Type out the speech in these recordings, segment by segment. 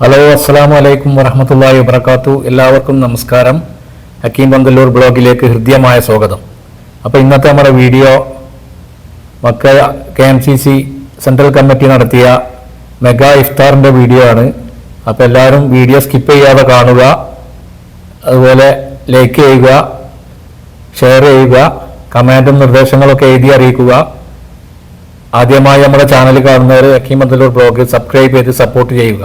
Hello, അസ്സലാമു അലൈക്കും വറഹ്മത്തുള്ളാഹി വബറകാതുഹു. എല്ലാവർക്കും നമസ്കാരം. ഹക്കീം പന്തല്ലൂർ ബ്ലോഗിലേക്ക് ഹൃദ്യമായ സ്വാഗതം. അപ്പോൾ ഇന്നത്തെ നമ്മുടെ video Makkah KMCC central committee നടത്തിയ മെഗാ ഇഫ്താറിൻ്റെ വീഡിയോ ആണ്. അപ്പോൾ എല്ലാവരും വീഡിയോ സ്കിപ്പ് ചെയ്യാതെ കാണുക, അതുപോലെ ലൈക്ക് ചെയ്യുക, ഷെയർ ചെയ്യുക, കമൻറ്റും നിർദ്ദേശങ്ങളൊക്കെ എഴുതി അറിയിക്കുക. ആദ്യമായി നമ്മുടെ ചാനൽ കാണുന്നവർ ഹക്കീം പന്തല്ലൂർ ബ്ലോഗ് സബ്സ്ക്രൈബ് ചെയ്ത് സപ്പോർട്ട് ചെയ്യുക.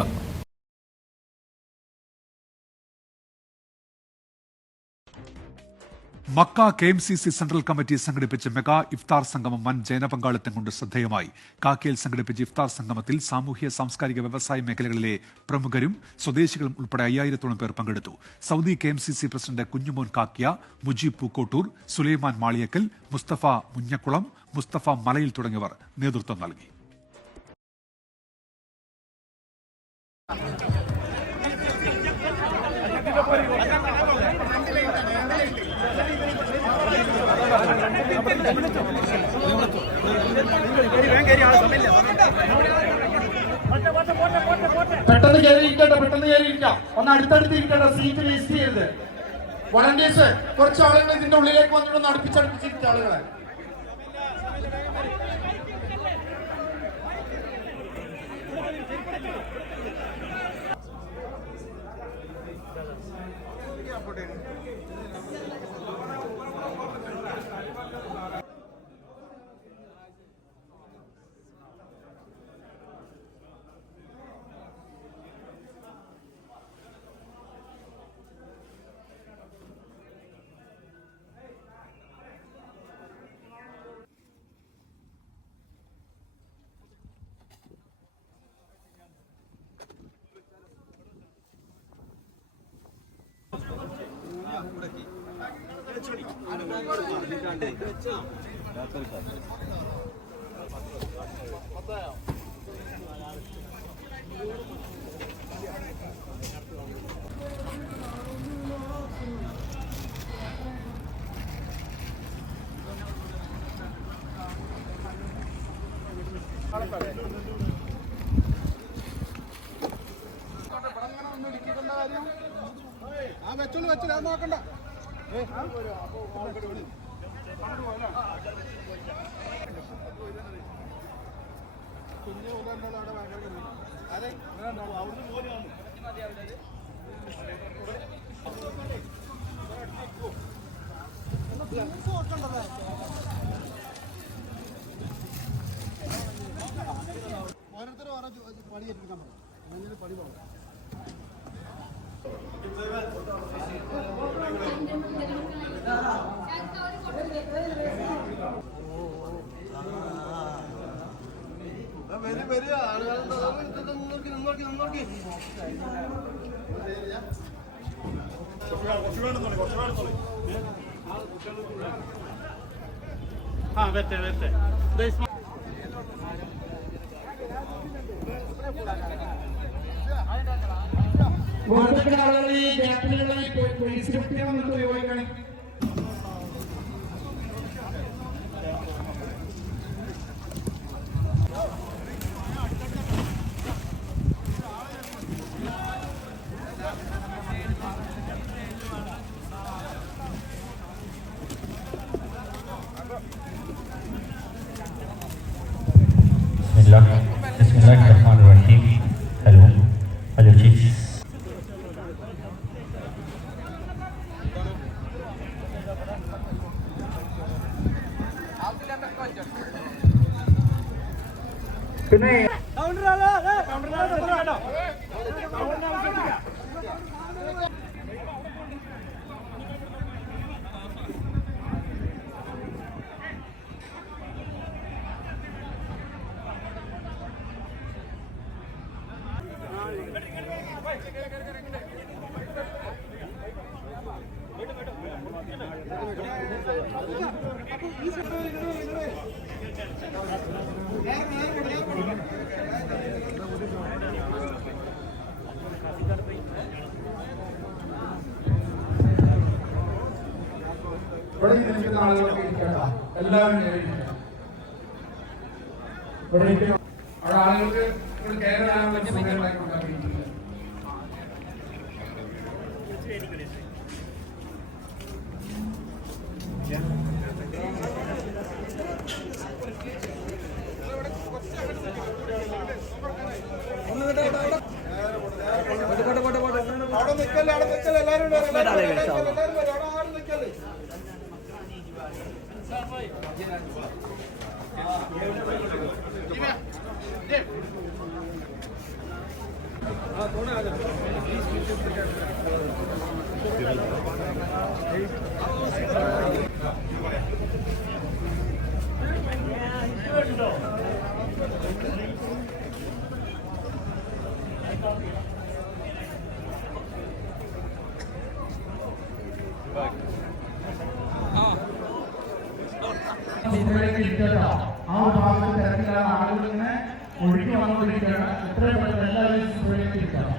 മക്ക KMCC സെൻട്രൽ കമ്മിറ്റി സംഘടിപ്പിച്ച മെഗാ ഇഫ്താർ സംഗമം വൻ ജനപങ്കാളിത്തം കൊണ്ട് ശ്രദ്ധേയമായി. കാക്കയിൽ സംഘടിപ്പിച്ച ഇഫ്താർ സംഗമത്തിൽ സാമൂഹ്യ സാംസ്കാരിക വ്യവസായ മേഖലകളിലെ പ്രമുഖരും സ്വദേശികളും ഉൾപ്പെടെ 5000-ഓളം പേർ പങ്കെടുത്തു. Saudi KMCC president Kunjumon കാക്കിയ, Mujeeb Pookkottur, Sulaiman Maliyakkal, Mustafa Munjakkulam, Mustafa മലയിൽ തുടങ്ങിയവർ നേതൃത്വം നൽകി. പെട്ടെന്ന് കയറിയിരിക്കാം. ഒന്ന് അടുത്തടുത്ത് ഇരിക്കേണ്ട, സീറ്റ് വേസ്റ്റ് ചെയ്യരുത്. വോളണ്ടിയേഴ്സ് കുറച്ച് ആളുകൾ ഇതിന്റെ ഉള്ളിലേക്ക് വന്നിട്ടൊന്ന് അടുപ്പിച്ചിരിച്ച ആളുകളെ. വെച്ചു നോക്കണ്ട. കുഞ്ഞു അവിടെ ഭയങ്കര അതെ അവിടുന്ന് പോലെയാണ്. ഓരോരുത്തരും ഓരോ പണി ഏറ്റെടുക്കാൻ പറയും. പണി പോകണം. വരിക ആളുകൾ ഉപയോഗിക്കണം. Bismillahirrahmanirrahim. Hello chief. പിന്നെ ഇവിടെ ഇരിക്കുന്ന ആളുകളൊക്കെ ഇരിക്കണ്ട, എല്ലാവരും ഇവിടെ ആളുകൾക്ക് കയറാനുള്ള സമയം ഉണ്ടാക്കിയിട്ടുണ്ട്. സീറ്റുകളിലേക്ക് ഇരിക്കട്ടോ. ആ ഒരു ഭാഗത്ത് തിരക്കിലാണ് ആളുകൾ ഇങ്ങനെ ഒഴുകി വന്നുകൊണ്ടിരിക്കുകയാണ്. എത്രയും പെട്ടെന്ന് എല്ലാവരും സീറ്റുകളിലേക്ക് ഇരിക്കണം.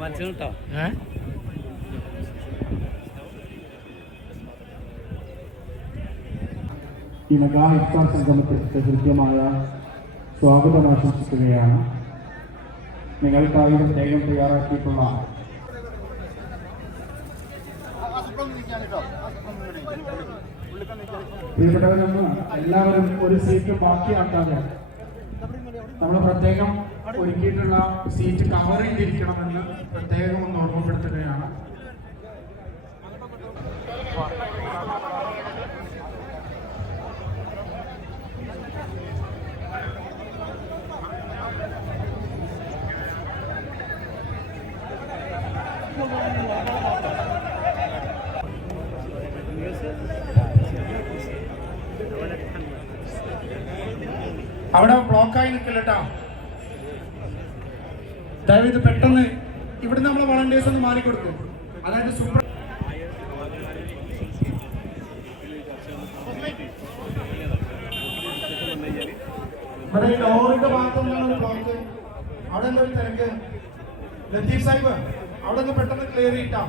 മനസ്സിലുണ്ടോ? ഈ മെഗാ ഇഫ്താർ സംഗമത്തിൽ ഹൃദ്യമായ സ്വാഗതം ആശംസിക്കുകയാണ്. നിങ്ങൾക്കായി പ്രത്യേകം തയ്യാറാക്കിയിട്ടുള്ള പ്രിയപ്പെട്ടവരൊന്ന് എല്ലാവരും ഒരു സീറ്റ് ബാക്കിയാക്കാതെ നമ്മൾ പ്രത്യേകം ഒരുക്കിയിട്ടുള്ള സീറ്റ് കവർ ചെയ്തിരിക്കണമെന്ന് പ്രത്യേകം ഒന്ന് ഓർമ്മപ്പെടുത്തുകയാണ്. അവിടെ ബ്ലോക്കായി നിൽക്കില്ലട്ടോ. ദയവേത് പെട്ടെന്ന് ഇവിടെ നമ്മളെ വളണ്ടിയേഴ്സ് ഒന്ന് മാറിക്കൊടുക്കും. അതായത് സൂപ്പർ ഇവിടെ ഈ ഡോറിന്റെ ഭാഗത്തുനിന്നാണ് ബ്ലോക്ക്. അവിടെ എന്താ ഒരു തിരക്ക്? ലത്തീഫ് സാഹിബ് അവിടെ ഒന്ന് പെട്ടെന്ന് ക്ലിയർ ചെയ്യിട്ടാ.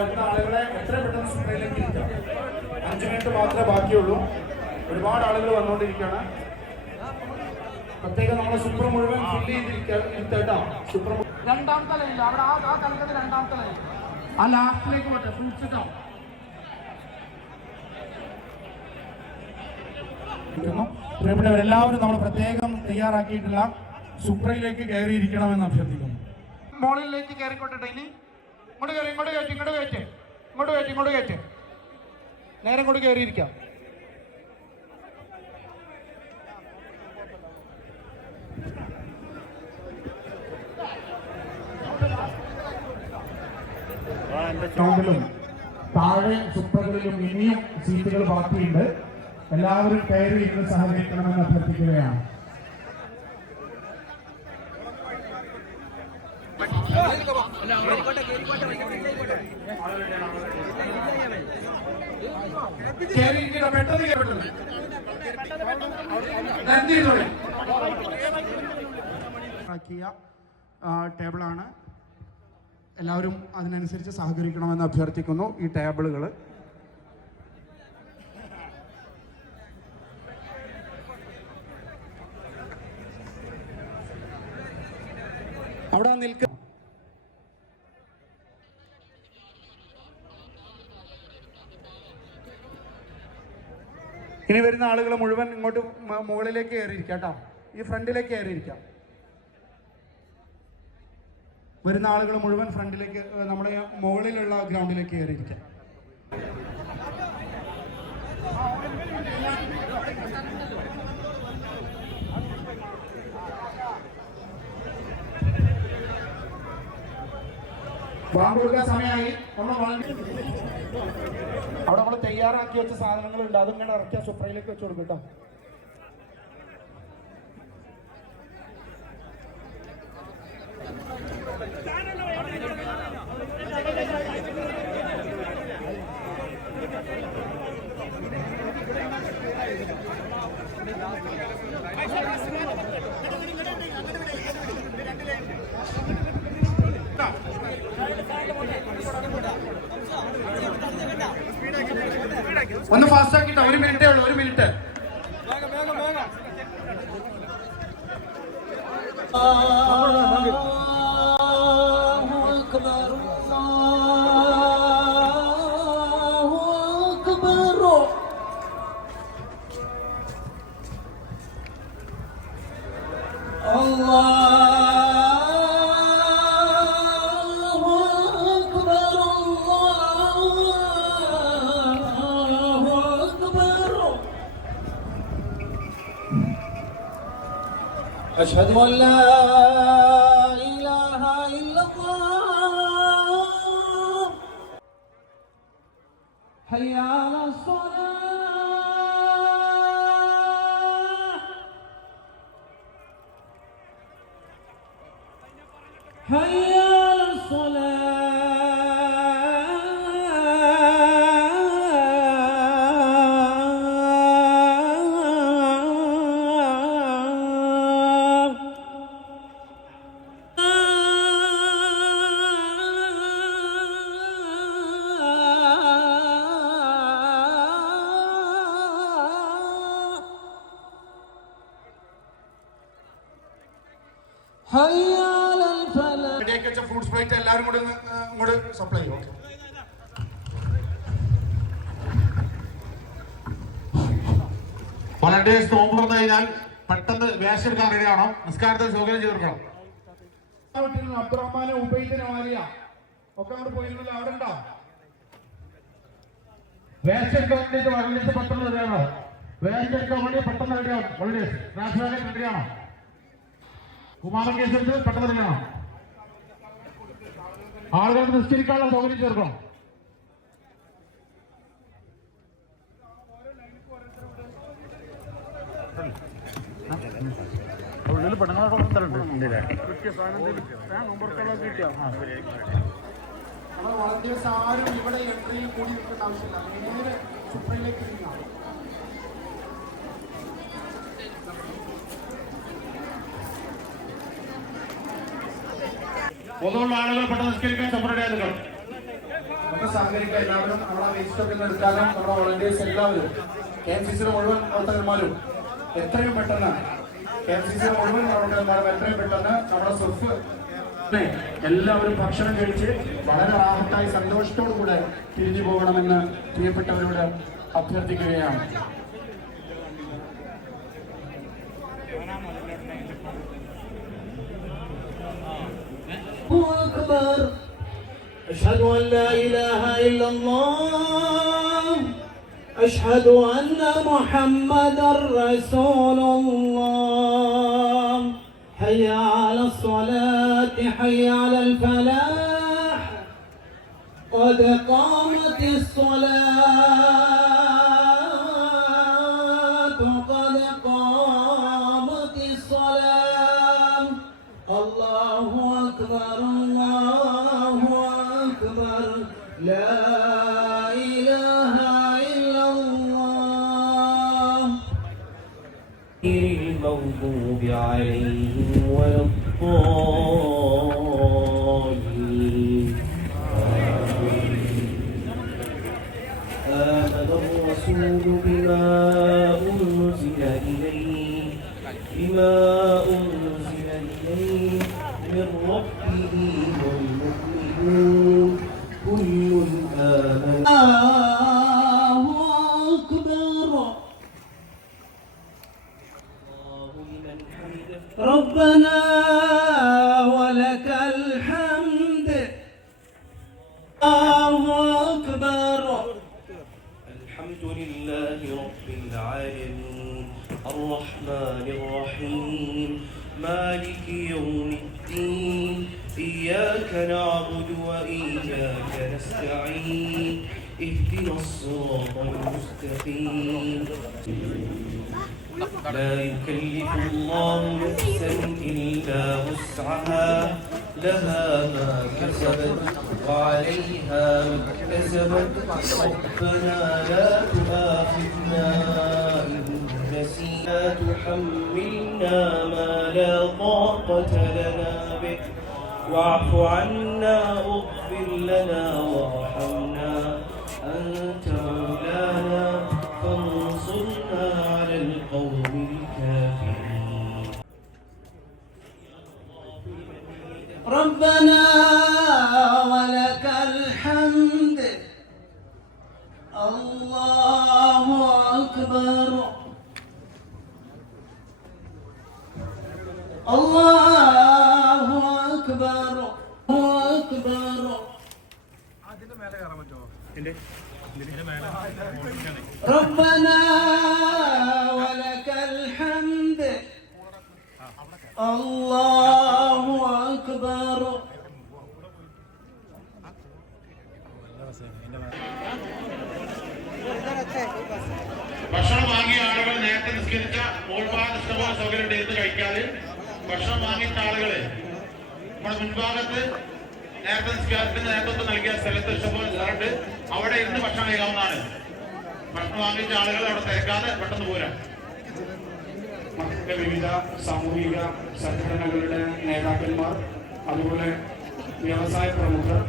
വരുന്ന ആളുകളെ എത്രയും പെട്ടെന്ന് സുപ്രയിലേക്ക് ഇരിക്കാം. 5 മിനിറ്റ് മാത്രമേ ബാക്കിയുള്ളൂ. ഒരുപാട് ആളുകൾ വന്നുകൊണ്ടിരിക്കുകയാണ്. പ്രത്യേകം നമ്മളെ സൂപ്പർ മുഴുവൻ ഫില്ല് ചെയ്തിരിക്കട്ടോ. സൂപ്പർ രണ്ടാമത്തെ ലൈനില്ല. അവിടെ ആ തലത്തിൽ രണ്ടാമത്തെ ലൈൻ ആ ലാസ്റ്റിലേക്ക് പോട്ടെ. ഫ്രൂട്ട്സ് ഇട്ടോ. പ്രിയപ്പെട്ടവരെല്ലാവരും നമ്മൾ പ്രത്യേകം തയ്യാറാക്കിയിട്ടുള്ള സുപ്രയിലേക്ക് കയറിയിരിക്കണമെന്ന് അഭ്യർത്ഥിക്കുന്നു. മോളിലേക്ക് കയറിക്കോട്ടെ. ഇനി ഇങ്ങോട്ട് കയറി, ഇങ്ങോട്ട് കയറ്റി, ഇങ്ങോട്ട് കയറ്റി, ഇങ്ങോട്ട് കയറ്റി, ഇങ്ങോട്ട് കയറ്റി. നേരെ ഇങ്ങോട്ട് കയറിയിരിക്കാം. ും താഴെ സുപ്രകളിലും ഇനിയും സീറ്റുകൾ ബാക്കിയുണ്ട്. എല്ലാവരും കയറി ഇരുന്ന് സഹകരിക്കണമെന്ന് അഭ്യർത്ഥിക്കുകയാണ്. ടേബിളാണ്. എല്ലാവരും അതിനനുസരിച്ച് സഹകരിക്കണമെന്ന് അഭ്യർത്ഥിക്കുന്നു. ഈ ടേബിളുകൾ അവിടെ നിൽക്കുക. ഇനി വരുന്ന ആളുകൾ മുഴുവൻ ഇങ്ങോട്ട് മുകളിലേക്ക് കയറിയിരിക്കാം കേട്ടോ. ഈ ഫ്രണ്ടിലേക്ക് കയറിയിരിക്കാം. വരുന്ന ആളുകൾ മുഴുവൻ ഫ്രണ്ടിലേക്ക് നമ്മുടെ മുകളിലുള്ള ഗ്രൗണ്ടിലേക്ക് കയറിയിരിക്കാം. ബാങ്ക് കൊടുക്കാൻ സമയമായി. അവിടെ നമ്മൾ തയ്യാറാക്കി വെച്ച സാധനങ്ങളുണ്ട്, അതിങ്ങനെ ഇറക്കിയ സുപ്രയിലേക്ക് വെച്ച് കൊടുക്കും കേട്ടോ. ഒന്ന് ഫാസ്റ്റ് ആക്കിട്ടോ, 1 മിനിറ്റേ ഉള്ളൂ, 1 മിനിറ്റ്. أشهد أن لا إله إلا الله حي على الصلاة حي على ഫ്രൂട്ട്സ് പ്ലേറ്റ് എല്ലാവരും കൂടെ ഇങ്ങോട്ട് സപ്ലൈ ചെയ്യും. ഓക്കെ, വളണ്ടിയേഴ്സ് നോമ്പ് വന്നു കഴിഞ്ഞാൽ പെട്ടെന്ന് വേഷം എടുക്കാൻ റെഡിയാണോ? നിസ്കാരത്തിന് സൗകര്യം ചേർക്കണം. അബ്ദുറഹ്മാനെ ഉബൈദിനെ മാറിയ ഒക്കെ അങ്ങോട്ട് പോയിരുന്നില്ല, അവിടെ ഉണ്ടോ? വേഷം എടുക്കാൻ വേണ്ടിയിട്ട് വളണ്ടിയേഴ്സ് പെട്ടെന്ന് റെഡിയാണോ? വേഷം എടുക്കാൻ വേണ്ടി പെട്ടെന്ന് റെഡിയാണോ? വളണ്ടിയേഴ്സ് നാഷണൽ റെഡിയാണോ? കുമാരൻ കേസ് എടുത്ത് പെട്ടെന്ന് റെഡിയാണോ? ആളുകൾക്ക് നിസ്കരിക്കാനുള്ള സൗകര്യം ചേർക്കണം. വളണ്ടിയേഴ്സ് ആരും ഇവിടെ എൻട്രിയിൽ കൂടി നിൽക്കേണ്ട ആവശ്യമില്ല, നേരെ സുപ്രയിലേക്ക് ഇരിക്കാം. പൊതുവുള്ള ആളുകൾ പെട്ടെന്ന് നിസ്കരിക്കാൻ സമ്മർദ്ദം നമുക്ക് സഹകരിക്കാം. എല്ലാവരും നമ്മുടെ വേസ്റ്റ് ഒക്കെ എടുക്കാനും നമ്മുടെ വളണ്ടിയേഴ്സ് എല്ലാവരും KMCC മുഴുവൻ പ്രവർത്തകന്മാരും എത്രയും പെട്ടെന്ന് KMCC മുഴുവൻ പ്രവർത്തകന്മാരും എത്രയും പെട്ടെന്ന് നമ്മുടെ സുഫ് എല്ലാവരും ഭക്ഷണം കഴിച്ച് വളരെ റാഹത്തായി സന്തോഷത്തോടു കൂടെ തിരിഞ്ഞു പോകണമെന്ന് പ്രിയപ്പെട്ടവരോട് അഭ്യർത്ഥിക്കുകയാണ്. أكبر أشهد أن لا إله إلا الله أشهد أن محمدا رسول الله حي على الصلاة حي على الفلاح قد قامت الصلاة قد قامت الصلاة الله أكبر الله أكبر لا إله إلا الله المغضوب عليهم ولا الضالين آمن الرسول بما أنزل إليه من ربه والمؤمنون كل آمن الله أكبر الله لمن حمده ربنا ولك الحمد العالمين الرحمن الرحيم مالك يوم الدين إياك نعبد وإياك نستعين اهدنا الصراط المستقيم لا يكلف الله نفسا إلا وسعها لها ما كسبت وعليها ما اكتسبت ربنا لا تؤاخذنا إن نسينا تحملنا ما لا طاقة لنا به واعف عنا واغفر لنا وارحمنا أنت مولانا فانصرنا على القوم الكافرين ربنا ولك الحمد الله أكبر الله أكبر أكبر ربنا ولك الحمد الله أكبر ഭക്ഷണം വാങ്ങിയ ആളുകൾ നേരത്തെ നിസ്കരിച്ച മുകൾഭാഗത്ത് ഇഷ്ടംപോലെ സൗകര്യം എടുത്ത് കഴിക്കാതെ ഭക്ഷണം വാങ്ങിച്ച ആളുകളെ നമ്മുടെ മുൻഭാഗത്ത് നേരത്തെ നിസ്കാരത്തിന് നേതൃത്വം നൽകിയ സ്ഥലത്ത് ഇഷ്ടംപോലെ സ്ഥലമുണ്ട്, അവിടെ ഇരുന്ന് ഭക്ഷണം കഴിക്കാവുന്നതാണ്. ഭക്ഷണം വാങ്ങിച്ച ആളുകൾ അവിടെ തിരക്കാതെ പെട്ടെന്ന് പോരാ. വിവിധ സാമൂഹിക സംഘടനകളുടെ നേതാക്കന്മാർ, അതുപോലെ വ്യവസായ പ്രമുഖർ,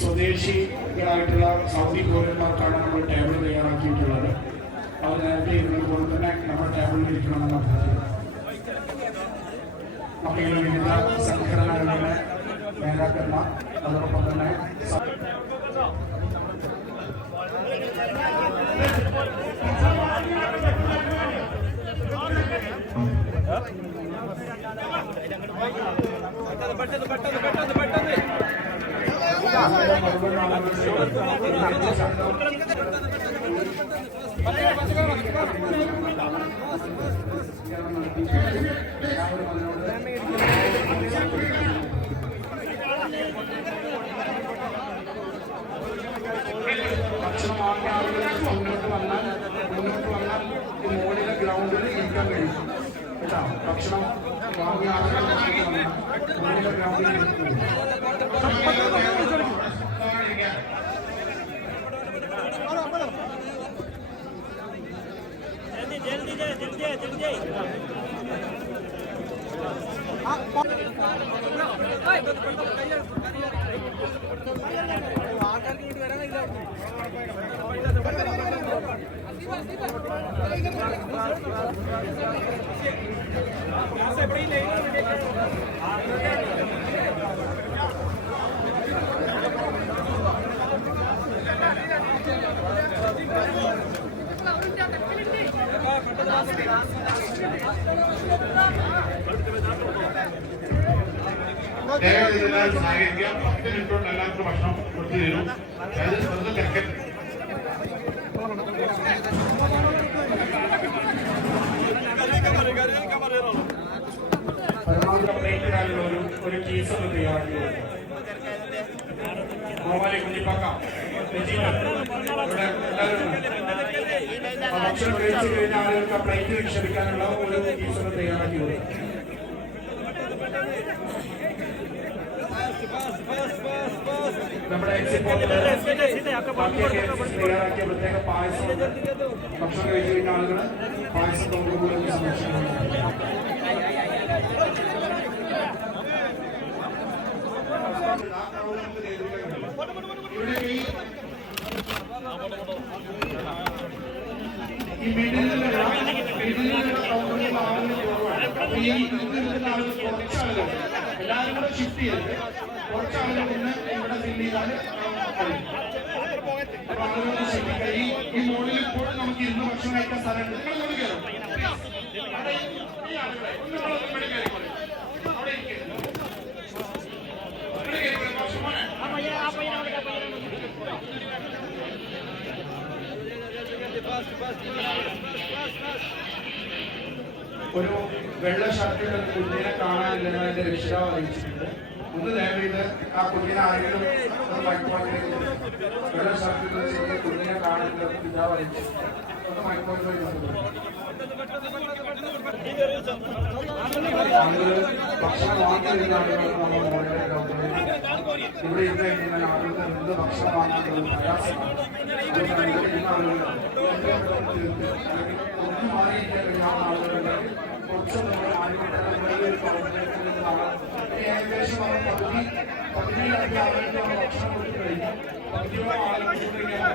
സ്വദേശികളായിട്ടുള്ള സൗദി പൗരന്മാർക്കാണ് നമ്മൾ ടേബിൾ തയ്യാറാക്കിയിട്ടുള്ളത്. അവർ നേരത്തെ ഇരുന്നത് പോലെ തന്നെ നമ്മുടെ ടേബിളിൽ ഇരിക്കണമെന്ന് അഭ്യർത്ഥിക്കുന്നു. മക്കളുടെ വിവിധ സംഘടനകളുടെ നേതാക്കന്മാർ, അതോടൊപ്പം തന്നെ ഭക്ഷണം വാങ്ങിയ ആളുകൾ മുന്നോട്ട് വന്നാൽ ഈ മോളിലെ ഗ്രൗണ്ടിൽ ഇരിക്കാൻ കഴിയും കേട്ടോ. ഭക്ഷണം വാങ്ങിയ ആളുകൾ മോളിലെ ഗ്രൗണ്ടിൽ ഇരിക്കുന്നു. സഹകരിക്കുക. 10 മിനിറ്റ് കൊണ്ട് എല്ലാവർക്കും ഭക്ഷണം കൊടുത്തു തരും. അതായത് വെറുതെ തിരക്കരുത്. ഒരു കേസ് ഒന്ന് തയ്യാറാക്കി കുഞ്ഞിപ്പാക്കാം ഇവിടെ എല്ലാവരും ഭക്ഷണം കഴിച്ചു കഴിഞ്ഞ ആളുകൾക്ക് ആ പ്ലേറ്റ് നിക്ഷേപിക്കാനുള്ള ഒരു കേസ് ഒന്ന് തയ്യാറാക്കി കൊടുക്കും. നമ്മുടെ തയ്യാറാക്കിയ പ്രത്യേക പായസം ഭക്ഷണം കഴിച്ചു കഴിഞ്ഞ ആളുകൾ പായസം തൊണ്ടുകൂടി സംരക്ഷണം. ഈ മിഡിലുള്ള കുറച്ചാളുകൾ എല്ലാവരും കൂടെ ഷിഫ്റ്റ് ചെയ്തിട്ട് കുറച്ചാളുകൾ ഇന്ന് ഇവിടെ ഫില്ല് ചെയ്താൽ അപ്പൊ ആളുകൾ ശ്രദ്ധിക്കുക. ഈ മോഡിൽ ഇപ്പോഴും നമുക്ക് ഇരുന്ന് ഭക്ഷണം കഴിക്കാൻ സ്ഥലമുണ്ട്. നിങ്ങൾ ഇങ്ങോട്ട് കയറും. ഈ ആളുകളെ ഒന്നുകളൊന്നും ഇവിടെ കയറിക്കോളെ. അവിടെ ഇരിക്കരുത്. ഇവിടെ കയറിക്കോളെ. ഭക്ഷണമാണ് ഒരു വെള്ള ഷർട്ടിൽ കുഞ്ഞിനെ കാണാനില്ലെന്ന് അതിന്റെ രക്ഷിതാവ് അറിയിച്ചിട്ടുണ്ട്. ഒന്ന് ദയവേത് ആ കുഞ്ഞിനെ ആരെങ്കിലും ഒന്ന് മൈക്കോട്ടിലേക്ക് വെള്ള ഷർട്ടിൽ ചെറിയ കുഞ്ഞിനെ കാണാനില്ലെന്ന് പിതാവ് അറിയിച്ചിട്ടുണ്ട്. ഒന്ന് മൈക്കോട്ടിലേക്ക് ഭക്ഷണം വാങ്ങിക്കുന്ന ഇവിടെ ഇരുന്ന് കഴിഞ്ഞാൽ ആളുകൾ എന്ത് ഭക്ഷണം വാങ്ങാനുള്ള പ്രയാസമാണ്. ഒന്നും മാറിയിരിക്കാൻ കഴിയാവുന്ന ആളുകളുണ്ട്. കുറച്ച് ഏകദേശം പകുതിയിലധികം ആളുകൾക്ക് ഭക്ഷണം കൊടുത്തു കഴിഞ്ഞു. പകുതിയോളം ആളുകൾക്ക്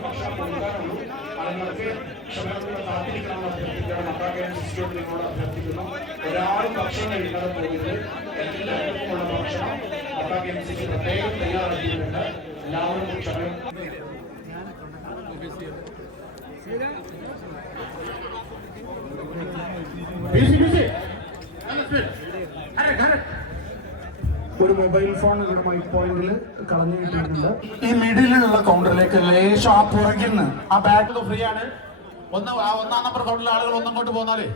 ഭക്ഷണം കൊടുക്കാനുള്ളൂ. അതുങ്ങൾക്ക് ക്ഷമയോടെ കാത്തിരിക്കണമെന്ന് അഭ്യർത്ഥിക്കണം. മക്കാസിയോട് നിങ്ങളോട് അഭ്യർത്ഥിക്കുന്നു. ഒരാളും ഭക്ഷണം കഴിക്കാതെ പോകരുത്. എല്ലാവർക്കുമുള്ള ഭക്ഷണം മക്കാസിക്ക് പ്രത്യേകം തയ്യാറാക്കിയിട്ടുണ്ട്. എല്ലാവരും ക്ഷമ ഒരു മൊബൈൽ ഫോൺ ഇവിടെ മൈക്ക് പോയിന്റിൽ കളഞ്ഞു കിട്ടിയിട്ടുണ്ട്. ഈ മിഡിലുള്ള കൗണ്ടറിലേക്ക് ലേശം ആ പുറകിൽ നിന്ന് ആ ബാഗ് ഫ്രീ ആണ്. ഒന്നാം നമ്പർ കൗണ്ടറിലെ ആളുകൾ ഒന്നങ്ങോട്ട് പോന്നാലേ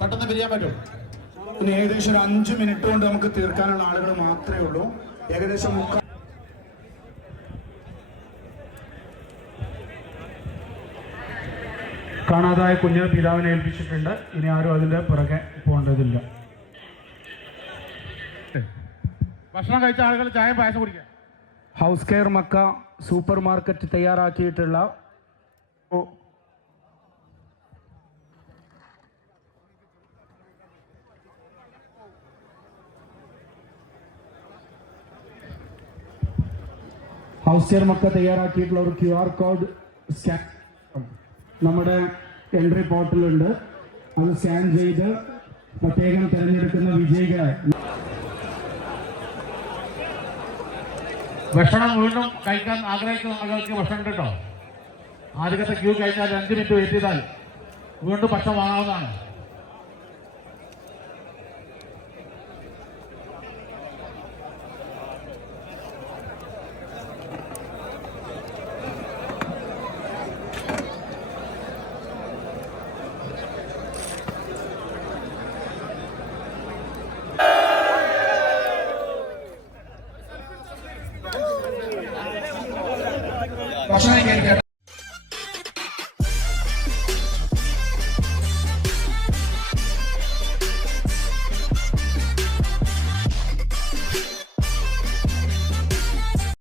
പെട്ടെന്ന് പിരിയാൻ പറ്റും. പിന്നെ ഏകദേശം ഒരു 5 മിനിറ്റ് കൊണ്ട് നമുക്ക് തീർക്കാനുള്ള ആളുകൾ മാത്രമേ ഉള്ളൂ. ഏകദേശം കാണാതായ കുഞ്ഞ് പിതാവിനെ ഏൽപ്പിച്ചിട്ടുണ്ട്. ഇനി ആരും അതിന്റെ പുറകെ പോകേണ്ടതില്ല. ഭക്ഷണം കഴിച്ച ആളുകൾ ചായ പായസം കുടിക്കുക. ഹൗസ് കെയർ മക്ക സൂപ്പർ മാർക്കറ്റ് തയ്യാറാക്കിയിട്ടുള്ള ഹൗസ് കെയർ മക്ക തയ്യാറാക്കിയിട്ടുള്ള ഒരു QR കോഡ് സ്കാൻ നമ്മുടെ എൻട്രി പോർട്ടലുണ്ട്. അത് സ്കാൻ ചെയ്ത് പ്രത്യേകം തിരഞ്ഞെടുക്കുന്ന വിജയികളെ ഭക്ഷണം വീണ്ടും കഴിക്കാൻ ആഗ്രഹിക്കുന്ന ആളുകൾക്ക് ഭക്ഷണം കേട്ടോ. ആദ്യത്തെ ക്യൂ കഴിഞ്ഞാൽ 5 മിനിറ്റ് വെയിറ്റ് ചെയ്താൽ വീണ്ടും ഭക്ഷണം വാങ്ങാവുന്നതാണ്. ഭക്ഷണം കഴിക്കാൻ